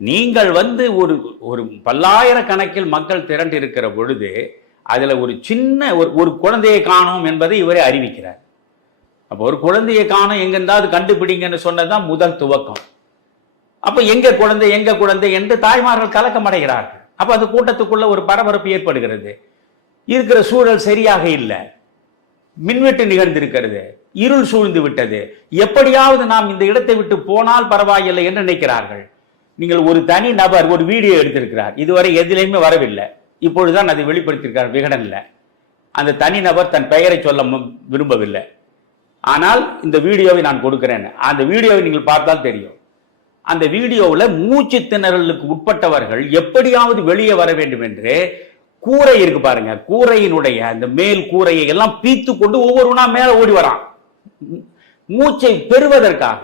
நீங்கள் வந்து ஒரு ஒரு பல்லாயிரக்கணக்கில் மக்கள் திரண்டு இருக்கிற பொழுது அதில் ஒரு சின்ன ஒரு ஒரு குழந்தையை காணோம் என்பதை இவரே அறிவிக்கிறார். அப்போ ஒரு குழந்தையை காணோம் எங்கெந்தாவது கண்டுபிடிங்கன்னு சொன்னதுதான் முதல் துவக்கம். அப்போ எங்க குழந்தை எங்க குழந்தை என்று தாய்மார்கள் கலக்கமடைகிறார்கள். அப்போ அந்த கூட்டத்துக்குள்ள ஒரு பரபரப்பு ஏற்படுகிறது. இருக்கிற சூழல் சரியாக இல்லை. மின்வெட்டு நிகழ்ந்திருக்கிறது. இருள் சூழ்ந்து விட்டது. எப்படியாவது நாம் இந்த இடத்தை விட்டு போனால் பரவாயில்லை என்று நினைக்கிறார்கள். நீங்கள் ஒரு தனி நபர் ஒரு வீடியோ எடுத்திருக்கிறார். இதுவரை எதிலையுமே வரவில்லை. இப்பொழுதுதான் அதை வெளிப்படுத்தியிருக்கிறார் விகடனில். அந்த தனி நபர் தன் பெயரை சொல்ல விரும்பவில்லை. ஆனால் இந்த வீடியோவை நான் கொடுக்கிறேன். அந்த வீடியோவை நீங்கள் பார்த்தால் தெரியும். அந்த வீடியோவில் மூச்சு திணறலுக்கு உட்பட்டவர்கள் எப்படியாவது வெளியே வர வேண்டும் என்று கூரை இருக்கு பாருங்க. கூரையினுடைய அந்த மேல் கூரையை எல்லாம் பீத்து கொண்டு ஒவ்வொருவனா மேலே ஓடி வரான். மூச்சை பெறுவதற்காக.